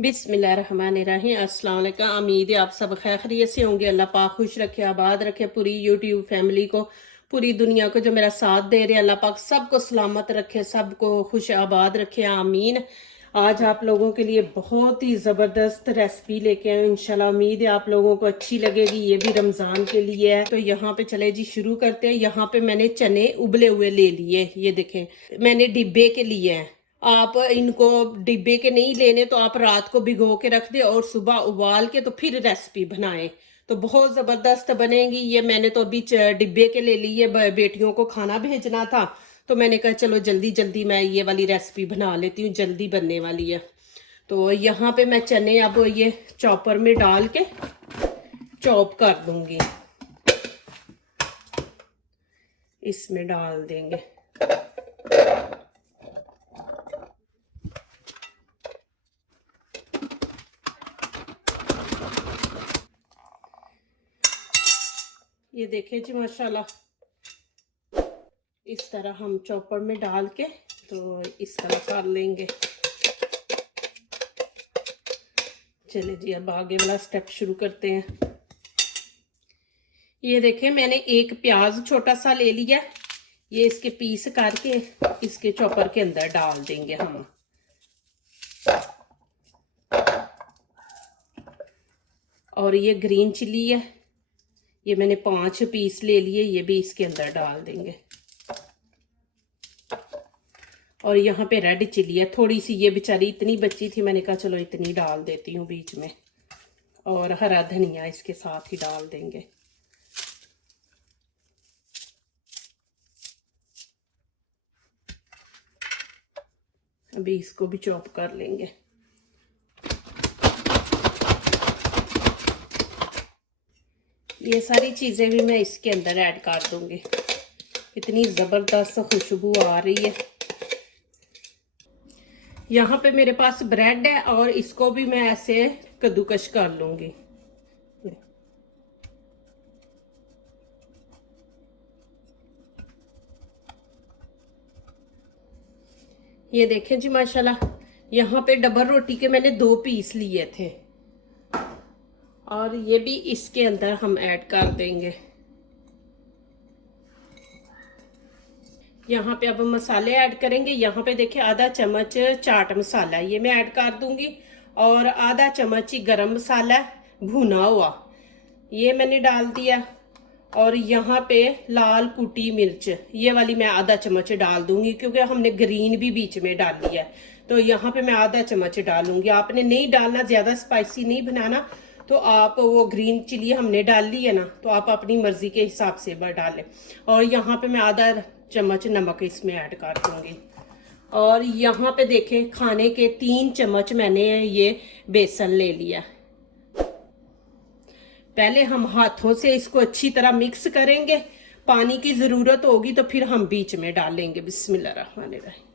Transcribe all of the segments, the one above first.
बिस्मिल्लाहिर्रहमानिर्रहीम। अस्सलाम वालेकुम। उम्मीद है आप सब खैरियत से होंगे। अल्लाह पाक खुश रखे, आबाद रखे पूरी यूट्यूब फैमिली को, पूरी दुनिया को जो मेरा साथ दे रहे। अल्लाह पाक सबको सलामत रखे, सबको खुश आबाद रखे, आमीन। आज आप लोगों के लिए बहुत ही ज़बरदस्त रेसिपी लेके आए। इंशाल्लाह उम्मीद है आप लोगों को अच्छी लगेगी। ये भी रमज़ान के लिए है। तो यहाँ पे चले जी शुरू करते हैं। यहाँ पे मैंने चने उबले हुए ले लिए, ये देखें मैंने डिब्बे के लिए हैं। आप इनको डिब्बे के नहीं लेने तो आप रात को भिगो के रख दे और सुबह उबाल के तो फिर रेसिपी बनाएं तो बहुत जबरदस्त बनेगी। ये मैंने तो अभी डिब्बे के ले लिए, बेटियों को खाना भेजना था तो मैंने कहा चलो जल्दी जल्दी मैं ये वाली रेसिपी बना लेती हूँ, जल्दी बनने वाली है। तो यहाँ पे मैं चने अब ये चॉपर में डाल के चॉप कर दूंगी, इसमें डाल देंगे। ये देखें जी माशाल्लाह, इस तरह हम चॉपर में डाल के तो इस तरह कर लेंगे। चलिए जी अब आगे वाला स्टेप शुरू करते हैं। ये देखें मैंने एक प्याज छोटा सा ले लिया, ये इसके पीस करके इसके चॉपर के अंदर डाल देंगे हम। और ये ग्रीन चिली है, ये मैंने 5 पीस ले लिए, ये भी इसके अंदर डाल देंगे। और यहाँ पे रेड चिली है थोड़ी सी, ये बेचारी इतनी बची थी, मैंने कहा चलो इतनी डाल देती हूँ बीच में। और हरा धनिया इसके साथ ही डाल देंगे। अभी इसको भी चॉप कर लेंगे। ये सारी चीज़ें भी मैं इसके अंदर ऐड कर दूंगी। इतनी ज़बरदस्त खुशबू आ रही है। यहाँ पे मेरे पास ब्रेड है और इसको भी मैं ऐसे कद्दूकश कर लूंगी। ये देखें जी माशाल्लाह, यहाँ पे डबल रोटी के मैंने 2 पीस लिए थे और ये भी इसके अंदर हम ऐड कर देंगे। यहाँ पे अब मसाले ऐड करेंगे। यहाँ पे देखिए आधा चम्मच चाट मसाला ये मैं ऐड कर दूंगी और आधा चम्मच ही गरम मसाला भुना हुआ ये मैंने डाल दिया। और यहाँ पे लाल कुटी मिर्च ये वाली मैं आधा चम्मच डाल दूंगी, क्योंकि हमने ग्रीन भी बीच में डाल लिया है तो यहाँ पे मैं आधा चम्मच डालूंगी। आपने नहीं डालना, ज्यादा स्पाइसी नहीं बनाना, तो आप वो ग्रीन चिली हमने डाल ली है ना, तो आप अपनी मर्जी के हिसाब से डालें। और यहाँ पे मैं आधा चम्मच नमक इसमें ऐड कर दूंगी। और यहाँ पे देखें खाने के 3 चम्मच मैंने ये बेसन ले लिया। पहले हम हाथों से इसको अच्छी तरह मिक्स करेंगे, पानी की जरूरत होगी तो फिर हम बीच में डालेंगे। बिस्मिल्लाहिर्रहमानिर्रहीम।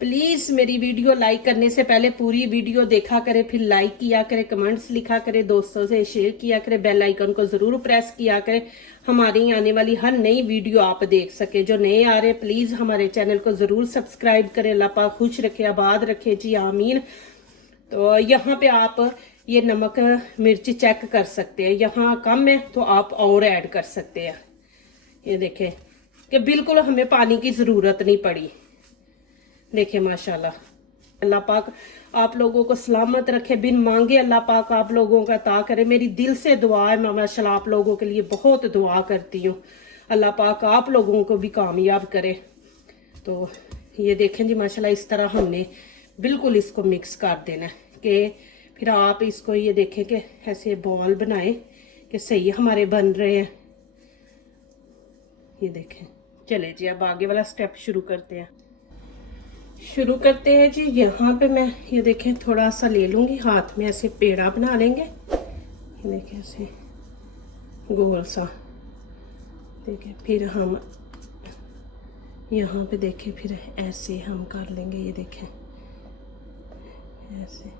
प्लीज मेरी वीडियो लाइक करने से पहले पूरी वीडियो देखा करें, फिर लाइक किया करें, कमेंट्स लिखा करें, दोस्तों से शेयर किया करें, बेल आइकन को जरूर प्रेस किया करें, हमारी आने वाली हर नई वीडियो आप देख सके। जो नए आ रहे प्लीज हमारे चैनल को जरूर सब्सक्राइब करें। अल्लाह पाक खुश रखे, आबाद रखे जी, आमीन। तो यहाँ पे आप ये नमक मिर्च चेक कर सकते हैं, यहाँ कम है तो आप और ऐड कर सकते हैं। ये देखें कि बिल्कुल हमें पानी की जरूरत नहीं पड़ी। देखें माशाल्लाह, अल्लाह पाक आप लोगों को सलामत रखे, बिन मांगे अल्लाह पाक आप लोगों का अता करे। मेरी दिल से दुआ है, मैं माशाल्लाह आप लोगों के लिए बहुत दुआ करती हूँ। अल्लाह पाक आप लोगों को भी कामयाब करे। तो ये देखें जी माशाल्लाह, इस तरह हमने बिल्कुल इसको मिक्स कर देना है कि फिर आप इसको ये देखें कि ऐसे बॉल बनाएं कि सही हमारे बन रहे हैं। ये देखें। चले जी अब आगे वाला स्टेप शुरू करते हैं। जी। यहाँ पे मैं ये देखें थोड़ा सा ले लूँगी, हाथ में ऐसे पेड़ा बना लेंगे। ये देखें ऐसे गोल सा, देखें फिर हम यहाँ पे देखें फिर ऐसे हम कर लेंगे। ये देखें ऐसे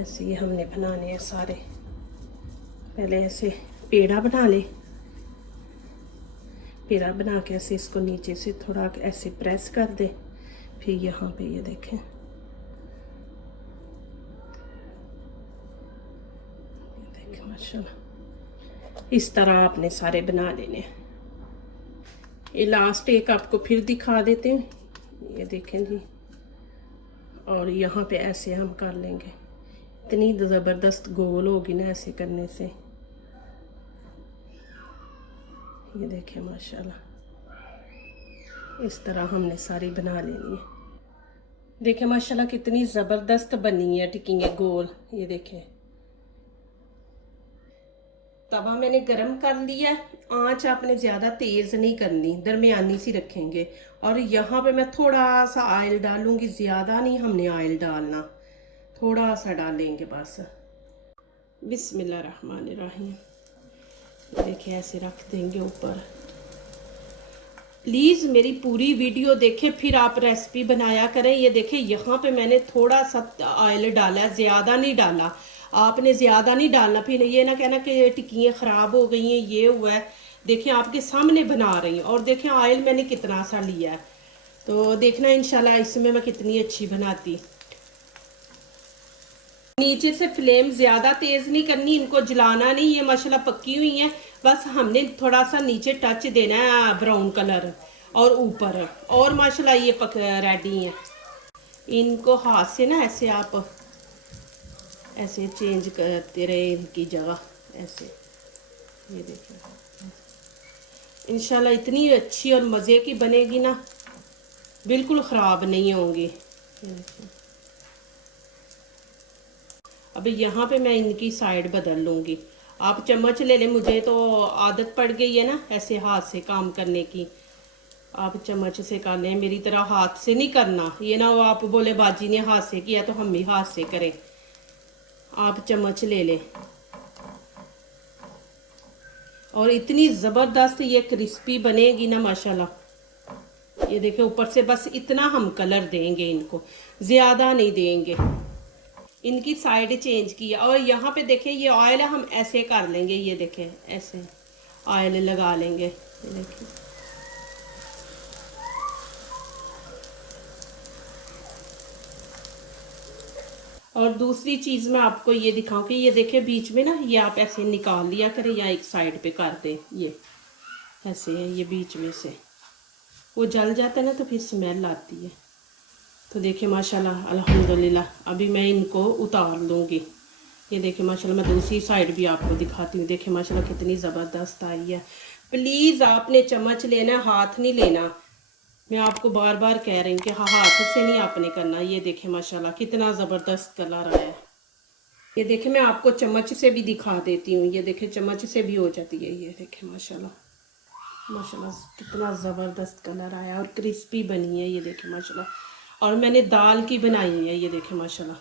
ऐसे ये हमने बनाने हैं सारे। पहले ऐसे पेड़ा बना ले, पेड़ा बना के ऐसे इसको नीचे से थोड़ा ऐसे प्रेस कर दे, फिर यहाँ पे ये देखें, माशाल्लाह इस तरह आपने सारे बना लेने। ये लास्ट एक आपको फिर दिखा देते हैं, ये देखें जी। और यहाँ पे ऐसे हम कर लेंगे, इतनी ज़बरदस्त गोल होगी ना ऐसे करने से। ये देखें माशाल्लाह इस तरह हमने सारी बना लेनी है। देखें माशाल्लाह कितनी ज़बरदस्त बनी है टिक्कियाँ गोल। ये देखें तवा मैंने गरम कर लिया, आंच आपने ज़्यादा तेज़ नहीं करनी, दरमियानी सी रखेंगे। और यहाँ पे मैं थोड़ा सा ऑयल डालूंगी, ज़्यादा नहीं हमने ऑयल डालना, थोड़ा सा डालेंगे बस। बिस्मिल्लाहिर्रहमानिर्रहीम। देखिए ऐसे रख देंगे ऊपर। प्लीज़ मेरी पूरी वीडियो देखें, फिर आप रेसिपी बनाया करें। ये देखें यहाँ पे मैंने थोड़ा सा ऑयल डाला है, ज़्यादा नहीं डाला। आपने ज़्यादा नहीं डालना, फिर ये ना कहना कि टिक्कियाँ ख़राब हो गई हैं, ये हुआ है। देखिए आपके सामने बना रही हूँ, और देखें ऑयल मैंने कितना सा लिया है, तो देखना इंशाल्लाह इसमें मैं कितनी अच्छी बनाती। नीचे से फ्लेम ज़्यादा तेज़ नहीं करनी, इनको जलाना नहीं। ये माशाल्लाह पक्की हुई हैं, बस हमने थोड़ा सा नीचे टच देना है ब्राउन कलर, और ऊपर और माशाल्लाह ये पक रेडी हैं। इनको हाथ से ना ऐसे आप ऐसे चेंज करते रहे इनकी जगह ऐसे। ये देखिए इंशाल्लाह इतनी अच्छी और मज़े की बनेगी ना, बिल्कुल ख़राब नहीं होंगी। अभी यहाँ पे मैं इनकी साइड बदल लूँगी। आप चम्मच ले लें, मुझे तो आदत पड़ गई है ना ऐसे हाथ से काम करने की। आप चम्मच से कर लें, मेरी तरह हाथ से नहीं करना, ये ना वो आप बोले बाजी ने हाथ से किया तो हम भी हाथ से करें। आप चम्मच ले लें। और इतनी ज़बरदस्त ये क्रिस्पी बनेगी ना माशाल्लाह। ये देखिए ऊपर से बस इतना हम कलर देंगे, इनको ज़्यादा नहीं देंगे। इनकी साइड चेंज किया, और यहाँ पे देखें ये ऑयल हम ऐसे कर लेंगे। ये देखें ऐसे ऑयल लगा लेंगे। ये देखिए और दूसरी चीज़ मैं आपको ये दिखाऊं कि ये देखें बीच में ना ये आप ऐसे निकाल लिया करें, या एक साइड पे कर दें। ये ऐसे है, ये बीच में से वो जल जाता है ना तो फिर स्मेल आती है। तो देखिए माशाल्लाह अल्हम्दुलिल्लाह अभी मैं इनको उतार लूँगी। ये देखिए माशाल्लाह मैं दूसरी साइड भी आपको दिखाती हूँ। देखिए माशाल्लाह कितनी ज़बरदस्त आई है। प्लीज़ आपने चम्मच लेना, हाथ नहीं लेना। मैं आपको बार बार कह रही हूँ कि हाँ हाथ से नहीं आपने करना। ये देखें माशाल्लाह कितना ज़बरदस्त कलर आया है। ये देखें मैं आपको चम्मच से भी दिखा देती हूँ। ये देखें चम्मच से भी हो जाती है। ये देखें माशाल्लाह माशाल्लाह कितना ज़बरदस्त कलर आया और क्रिस्पी बनी है। ये देखें माशाल्लाह, और मैंने दाल की बनाई है। ये देखें माशाल्लाह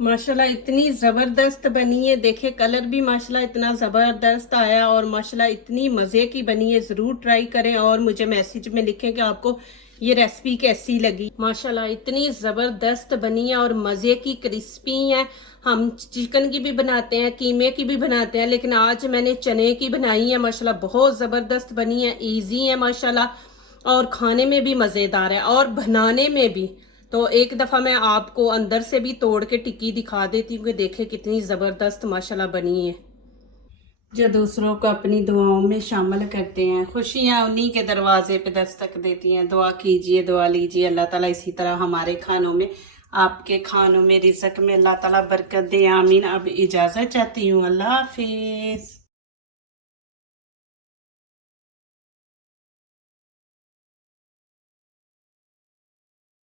माशाल्लाह इतनी ज़बरदस्त बनी है। देखे कलर भी माशाल्लाह इतना ज़बरदस्त आया, और माशाल्लाह इतनी मज़े की बनी है। ज़रूर ट्राई करें और मुझे मैसेज में लिखें कि आपको ये रेसिपी कैसी लगी। माशाल्लाह इतनी ज़बरदस्त बनी है और मज़े की क्रिस्पी है। हम चिकन की भी बनाते हैं, कीमे की भी बनाते हैं, लेकिन आज मैंने चने की बनाई है। माशाल्लाह बहुत ज़बरदस्त बनी है, ईजी है माशाल्लाह, और खाने में भी मज़ेदार है और बनाने में भी। तो एक दफ़ा मैं आपको अंदर से भी तोड़ के टिक्की दिखा देती हूँ कि देखें कितनी ज़बरदस्त माशाल्लाह बनी है। जो दूसरों को अपनी दुआओं में शामिल करते हैं, खुशियाँ उन्हीं के दरवाजे पे दस्तक देती हैं। दुआ कीजिए, दुआ लीजिए, अल्लाह ताला इसी तरह हमारे खानों में, आपके खानों में, रिज़्क़ में अल्लाह ताला बरकत दे। आमीन। अब इजाज़त चाहती हूँ। अल्लाह हाफिज़।